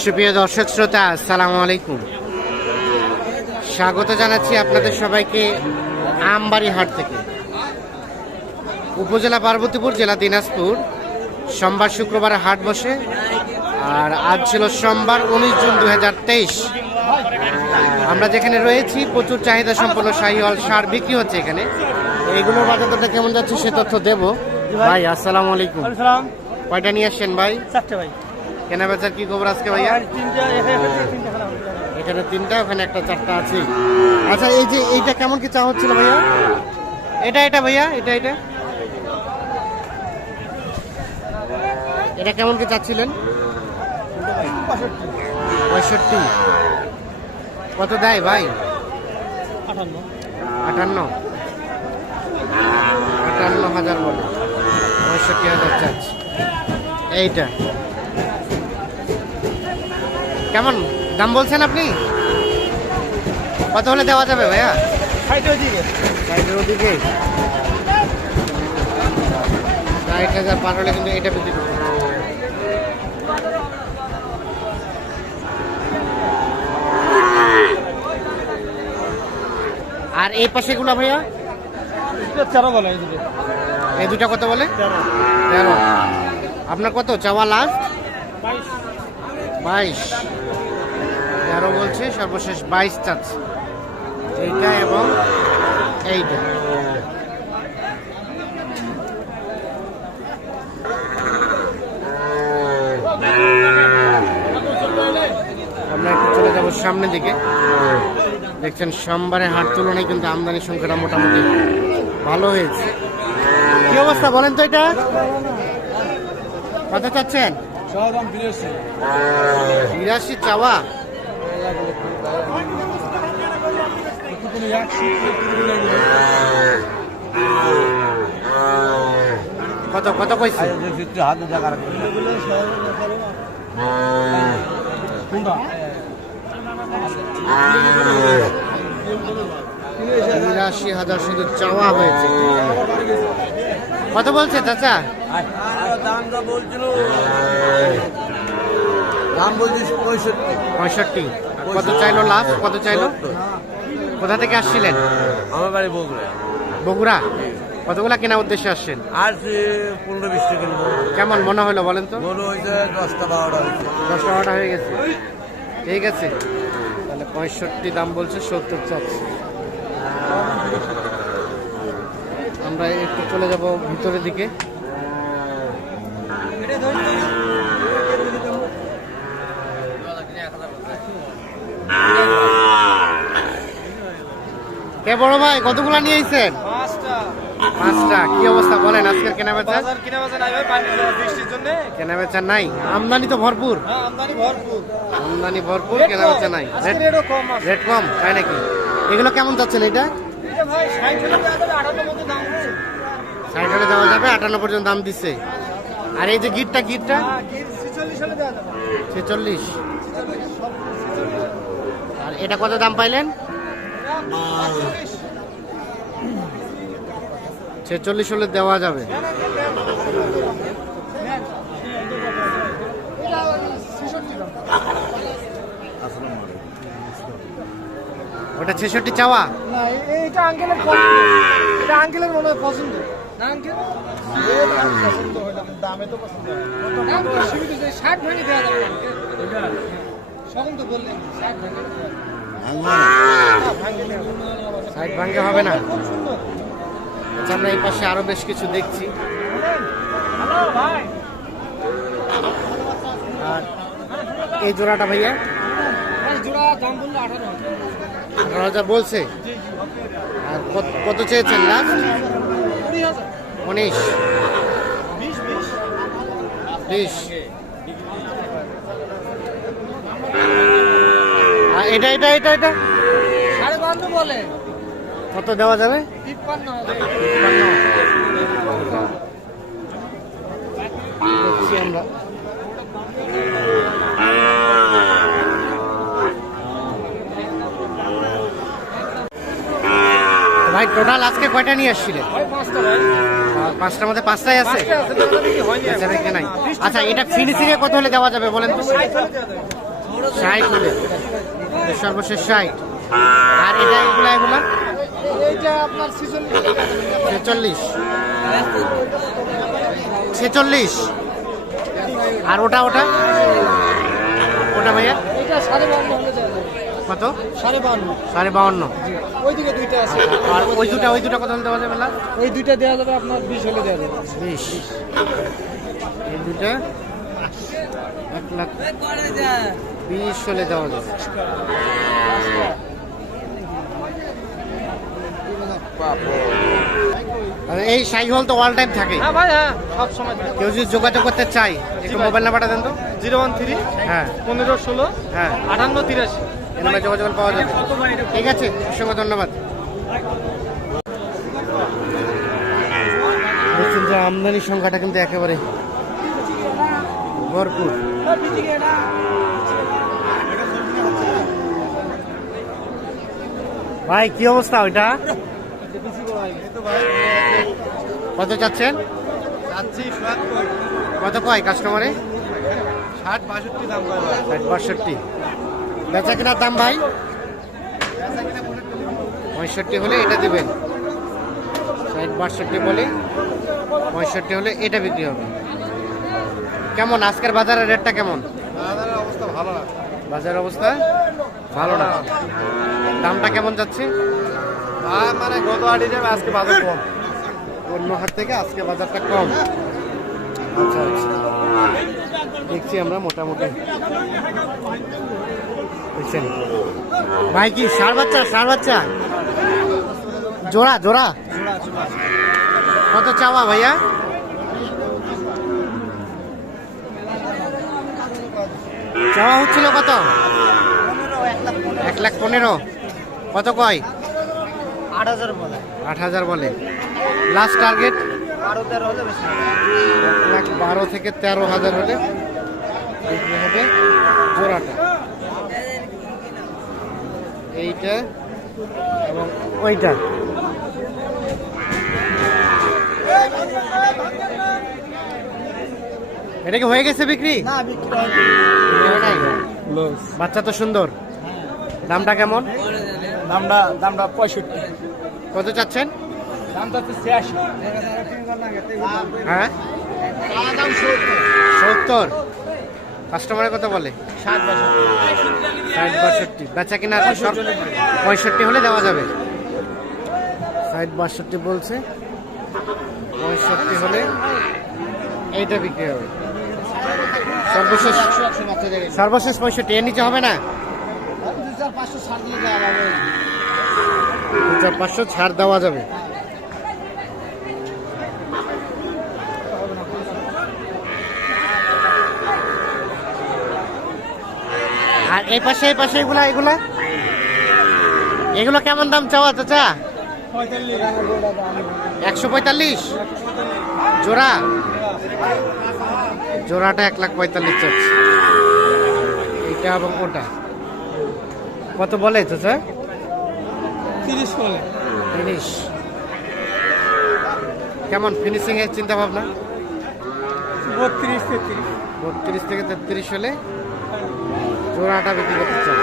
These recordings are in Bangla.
সুপ্রিয় দর্শক শ্রোতা, আসসালামু আলাইকুম। স্বাগত জানাচ্ছি আপনাদের সবাইকে আমবাড়ি হাট থেকে। উপজেলা পার্বতীপুর, জেলা দিনাজপুর। সোমবার শুক্রবার হাট বসে, আর আজ ছিল সোমবার উনিশ জুন দু হাজার তেইশ। আমরা যেখানে রয়েছি, প্রচুর চাহিদা সম্পন্ন শাহিওয়াল সার বিক্রি হচ্ছে এখানে। এইগুলোর বাজার দরটা কেমন যাচ্ছে সে তথ্য দেবো। ভাই, আসসালামু আলাইকুম। কয়টা নিয়ে আসছেন ভাই? চারটে ভাই। কেনা বেচার কি খবর আজকে ভাইয়া? তিনটা এখানে তিনটা ওখানে একটা চারটা আছে। আচ্ছা এই যে এইটা কেমন কি চা হচ্ছিল ভাইয়া? এটা এটা ভাইয়া এটা এটা। এটা কেমন কি চাচ্ছিলেন? পঁয়ষট্টি। কত দেয় ভাই? আটান্ন। আটান্ন। আটান্ন হাজার বলে। পঁয়ষট্টি হাজার চাচ্ছি। এইটা। কেমন? দাম বলছেন আপনি? কত হলে দেওয়া যাবে ভাইয়া? ওদিকে। ষাট হাজার পার হলে কিন্তু এটা বিক্রি করব। আর এই পাশেগুলো ভাইয়া? এটা তেরো বলে এই দুটো। এই দুটা কত বলে? তেরো। তেরো। আপনার কত? চাওয়া লাস্ট বাইশ। তেরো বলছে সর্বশেষ বাইশ চাচ্ছে। এইটা এবং এইটা। আমরা একটু চলে যাব সামনের দিকে। দেখছেন সোমবারে হাট তুলনায় কিন্তু আমদানি সংখ্যাটা মোটামুটি ভালো হয়েছে। কি অবস্থা বলেন তো এটা? কত চাচ্ছেন? বিরাশি চাওয়া। কত কত কইছে? হাতে দেখার কোনটা? বিরাশি হাজার শুধু চাওয়া হয়েছে। কত বলছে চাচা? দামটা বলছিল দাম বলছিস পঁয়ষট্টি। পঁয়ষট্টি। কত চাইলো লাস্ট কত চাইলো? কোথা থেকে আসছিলেন? আমার বাড়ি বগুড়া। বগুড়া? কতগুলা কেনার উদ্দেশ্যে আসছেন? আর পনেরো বিশ টাকা কেমন মনে হলো বলেন তো? বলো হয়েছে দশটা বারোটা হয়েছে। দশ টাকাটা হয়ে গেছে। ঠিক আছে। তাহলে পঁয়ষট্টি দাম বলছে সত্তর চাচ্ছে। আমরা একটু চলে যাব ভিতরের দিকে। কে বড় ভাই কতগুলা নিয়ে আইছেন? পাঁচটা। পাঁচটা কি অবস্থা বলেন আজকের কেনা বেচা বাজার কিনে বাজার নাই ভাই বৃষ্টির জন্য। কেনা বেচা নাই আমদানি তো ভরপুর। হ্যাঁ আমদানি ভরপুর। আমদানি ভরপুর কেনা বেচা নাই। রেট কম আছে। রেট কম তাই নাকি? এগুলো কেমন যাচ্ছেন এটা? এটা ভাই ষাট হলে ষাট দেওয়া যাবে আটান্ন পর্যন্ত দাম দিচ্ছে। আর এই যে গিটটা গিটটা? হ্যাঁ ছিচল্লিশ হলে দেওয়া যাবে। ছেচল্লিশ। আর এটা কত দাম পাইলেন? ছেচল্লিশ হলে দেওয়া যাবে। ওটা ছেষট্টি চাওয়া? না এইটা আঙ্কেলের পছন্দ। এটা আঙ্কেলের মনে হয় পছন্দ। না আঙ্কেল? দামে তো পছন্দ দাম তো সীমিত যে ষাট ভেঙে দেওয়া যাবে। সকল তো বললেন ষাট ভেঙে সাইড ভাঙ্গে হবে না। আচ্ছা আমরা এই পাশে আরও বেশ কিছু দেখছি। আর এই জোড়াটা ভাইয়া? ভাই জোড়া দাম বলল আঠারো আঠারো হাজার বলছে? আর কত- কত চেয়েছেন লাস্ট কুড়ি উনিশ। বিশ এটা এটা এটা এটা? বলে। কত দেওয়া যাবে? আমরা। ভাই টোটাল আজকে কয়টা নিয়ে আসছিলেন পাঁচটার মধ্যে পাঁচটাই আছে? হয়নি আচ্ছা নাই। আচ্ছা এটা ফিনিশিং এ কত হলে দেওয়া যাবে বলেন তো? ষাট হলে সর্বশেষ ষাট। আর এটা এগুলা এগুলা? ছেচল্লিশ। ছেচল্লিশ। আর ওটা ওটা? ওটা ভাইয়া? কত? সাড়ে বান্ন। সাড়ে বাউন্ন। ওইদিকে দুইটা আছে। আর ওই দুটা ওই দুটা কত হলে দেওয়া যাবে না ওই দুইটা দেওয়া যাবে আপনার বিশ হলে দেওয়া যাবে। বিশ। এই দুটা এক লাখ বিশ হলে দেওয়া যাবে। আর এই সাই হল তো অল টাইম থাকে। হ্যাঁ ভাই হ্যাঁ সব সময় কেউ যদি যোগাযোগ করতে চাই একটু মোবাইল নাম্বারটা দেন তো। জিরো ওয়ান থ্রি হ্যাঁ। পনেরো ষোলো হ্যাঁ। আটান্ন তিরাশি। এই নাম্বারে যোগাযোগ পাওয়া যাবে। ঠিক আছে অসংখ্য ধন্যবাদ। যে আমদানির সংখ্যাটা কিন্তু একেবারে ভরপুর। ভাই কি অবস্থা ওইটা? কত চাচ্ছেন? কত কয় কাস্টমারে? ষাট বাষট্টি দাম ষাট বাষট্টি। বেচা কেনার দাম ভাই? পঁয়ষট্টি হলে এটা দেবেন। ষাট বাষট্টি বলে পঁয়ষট্টি হলে এটা বিক্রি হবে। কেমন? আজকের বাজারের রেটটা কেমন? বাজারের অবস্থা ভালো না। বাজারের অবস্থা ভালো না। দামটা কেমন যাচ্ছে? মানে আজকে বাজার কম। থেকে আজকে বাজারটা কম? আচ্ছা আচ্ছা। দেখছি আমরা মোটামুটি। দেখছেন? ভাই কি, সার বাচ্চা সার বাচ্চা? জোড়া জোড়া? কত চাওয়া ভাইয়া? চাওয়া হচ্ছিল কত? এক লাখ পনেরো। কত কয়? আট হাজার বলে। আট হাজার বলে। লাস্ট টার্গেট বারো তেরো হলে বেশি এক লাখ বারো থেকে তেরো হাজার হলে বিক্রি হবে জোড়াটা। এইটা এবং ওইটা। এটা কি হয়ে গেছে বিক্রি? বাচ্চা তো সুন্দর। দামটা কেমন? দামটা দামটা পঁয়ষট্টি। কত চাচ্ছেন? দামটা তো ছিয়াশি। হ্যাঁ? সত্তর। কাস্টমারের কথা বলে? ষাট ষাট বাষট্টি। বেচা কিনা পঁয়ষট্টি হলে দেওয়া যাবে? ষাট বাষট্টি বলছে। পঁয়ষট্টি হলে এইটা বিক্রি হবে। সর্বশেষ সর্বশেষ পঁয়ষট্টি। এর নিচে হবে না? চার পাঁচশো ছাড় দেওয়া যাবে। আর এই পাশে এই পাশে এগুলা এগুলা? এগুলো কেমন দাম চাওয়া, চাচা? একশো পঁয়তাল্লিশ? জোড়া? জোড়াটা এক লাখ পঁয়তাল্লিশ চাচ্ছে। এইটা এবং ওটা। কত বলে তো স্যার? তিরিশ বলে। ফিনিশ কেমন ফিনিশিং এর চিন্তা ভাবনা বত্রিশ তেত্রিশ। বত্রিশ থেকে তেত্রিশ হলে জোড়াটা বিক্রি করতে চান।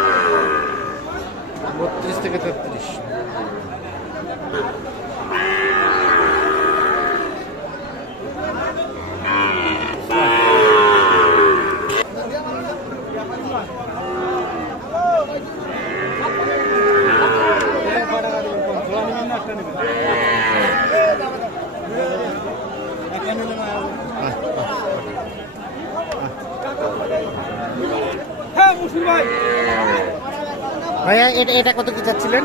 বত্রিশ থেকে তেত্রিশ হ্যাঁ মুসুর ভাই ভাইয়া এটা এটা কত কি চাচ্ছিলেন?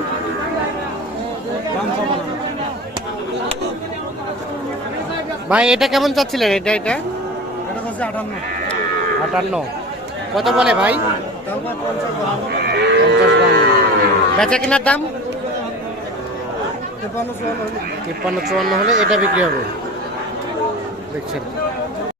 ভাই এটা কেমন চাচ্ছিলেন এটা এটা? আটান্ন। কত বলে ভাই? বেচা কেনার দাম? তিপ্পান্ন চুয়ান্ন হলে এটা বিক্রি হবে। দেখছেন।